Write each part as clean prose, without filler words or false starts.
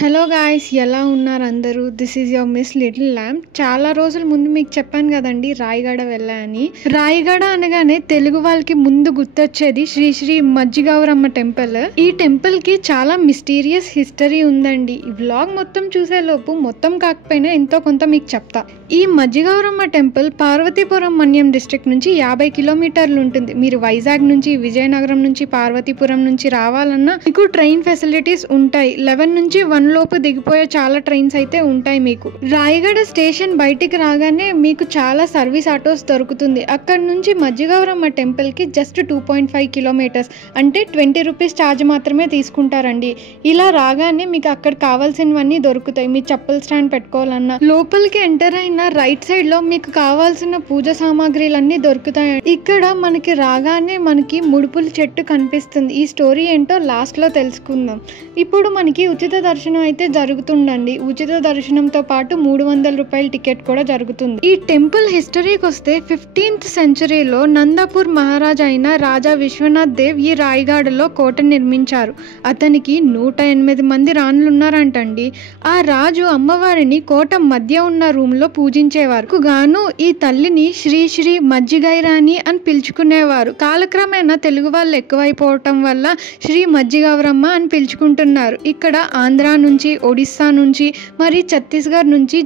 Hello guys, ఎలా ఉన్నారు అందరూ? This is your miss little lamp. చాలా రోజుల ముందు మీకు చెప్పాను కదండి రాయగడ వెళ్ళా అని. రాయగడ అనగానే తెలుగు వాళ్ళకి ముందు గుర్తొచ్చేది శ్రీ శ్రీ మజ్జిగౌరమ్మ టెంపుల్. ఈ టెంపుల్ కి చాలా మిస్టీరియస్ హిస్టరీ ఉందండి. ఈ వ్లాగ్ మొత్తం చూసే లోపు మొత్తం కాకపోయినా ఎంతో కొంత మీకు చెప్తా. ఈ మజ్జిగౌరమ్మ టెంపుల్ పార్వతీపురం మన్యం డిస్ట్రిక్ట్ నుంచి 50 కిలోమీటర్లు ఉంటుంది. మీరు వైజాగ్ నుంచి, విజయనగరం నుంచి, పార్వతీపురం నుంచి రావాలన్నా మీకు ట్రైన్ ఫెసిలిటీస్ ఉంటాయి. 11 నుంచి 1 లోపు దిగిపోయే చాలా ట్రైన్స్ అయితే ఉంటాయి. మీకు రాయగడ స్టేషన్ బయటికి రాగానే మీకు చాలా సర్వీస్ ఆటోస్ దొరుకుతుంది. అక్కడ నుంచి మజ్జిగౌరమ్మ టెంపుల్ కి జస్ట్ 2.5 కిలోమీటర్స్, అంటే 20 రూపీస్ ఛార్జ్ మాత్రమే తీసుకుంటారండి. ఇలా రాగానే మీకు అక్కడ కావాల్సినవన్నీ దొరుకుతాయి. మీ చెప్పుల స్టాండ్ పెట్టుకోవాలన్నా, లోపలికి ఎంటర్ అయిన రైట్ సైడ్ లో మీకు కావాల్సిన పూజ సామాగ్రిలన్నీ దొరుకుతాయి. ఇక్కడ మనకి రాగానే మనకి ముడుపుల చెట్టు కనిపిస్తుంది. ఈ స్టోరీ ఏంటో లాస్ట్ లో తెలుసుకుందాం. ఇప్పుడు మనకి ఉచిత దర్శనం అయితే జరుగుతుందండి. ఉచిత దర్శనంతో పాటు 300 రూపాయల టికెట్ కూడా జరుగుతుంది. ఈ టెంపుల్ హిస్టరీకి వస్తే 15th సెంచరీలో నందాపూర్ మహారాజా అయిన రాజా విశ్వనాథ్ దేవ్ ఈ రాయగడలో కోట నిర్మించారు. అతనికి 108 మంది రాణులు ఉన్నారంటండి. ఆ రాజు అమ్మవారిని కోట మధ్య ఉన్న రూమ్ లో పూజించేవారు. గాను ఈ తల్లిని శ్రీ శ్రీ మజ్జిగైరాణి అని పిలుచుకునేవారు. కాలక్రమేణా తెలుగు వాళ్ళు ఎక్కువైపోవటం వల్ల శ్రీ మజ్జిగౌరమ్మ అని పిలుచుకుంటున్నారు. ఇక్కడ ఆంధ్ర నుంచి, ఒడిస్సా నుంచి, మరి ఛత్తీస్గఢ్ నుంచి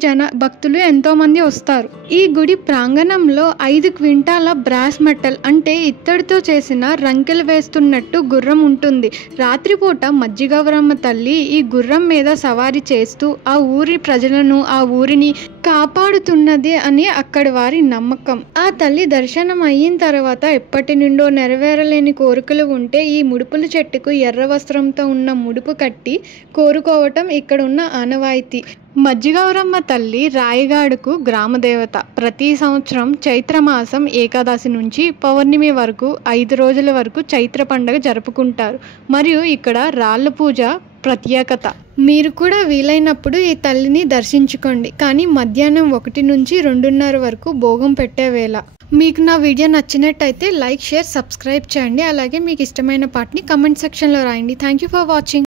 భక్తులు ఎంతో మంది వస్తారు. ఈ గుడి ప్రాంగణంలో 5 క్వింటాల బ్రాస్ మెటల్, అంటే ఇత్తడితో చేసిన రంకెలు వేస్తున్నట్టు గుర్రం ఉంటుంది. రాత్రిపూట మజ్జిగౌరమ్మ తల్లి ఈ గుర్రం మీద సవారీ చేస్తూ ఆ ఊరి ప్రజలను, ఆ ఊరిని కాపాడుతున్నది అని అక్కడి వారి నమ్మకం. ఆ తల్లి దర్శనం అయిన తర్వాత ఎప్పటి నుండో నెరవేరలేని కోరికలు ఉంటే ఈ ముడుపుల చెట్టుకు ఎర్ర వస్త్రంతో ఉన్న ముడుపు కట్టి కోరుకోవటం ఇక్కడ ఉన్న ఆనవాయితీ. మజ్జిగౌరమ్మ తల్లి రాయగడకు గ్రామదేవత. ప్రతి సంవత్సరం చైత్రమాసం ఏకాదశి నుంచి పౌర్ణమి వరకు 5 రోజుల వరకు చైత్ర పండుగ జరుపుకుంటారు. మరియు ఇక్కడ రాళ్ళ పూజ ప్రత్యేకత. మీరు కూడా వీలైనప్పుడు ఈ తల్లిని దర్శించుకోండి. కానీ మధ్యాహ్నం 1 నుంచి 2:30 వరకు భోగం పెట్టే వేళ. మీకు నా వీడియో నచ్చినట్టయితే లైక్, షేర్, సబ్స్క్రైబ్ చేయండి. అలాగే మీకు ఇష్టమైన పార్ట్ని కమెంట్ సెక్షన్లో రాయండి. Thank you for watching.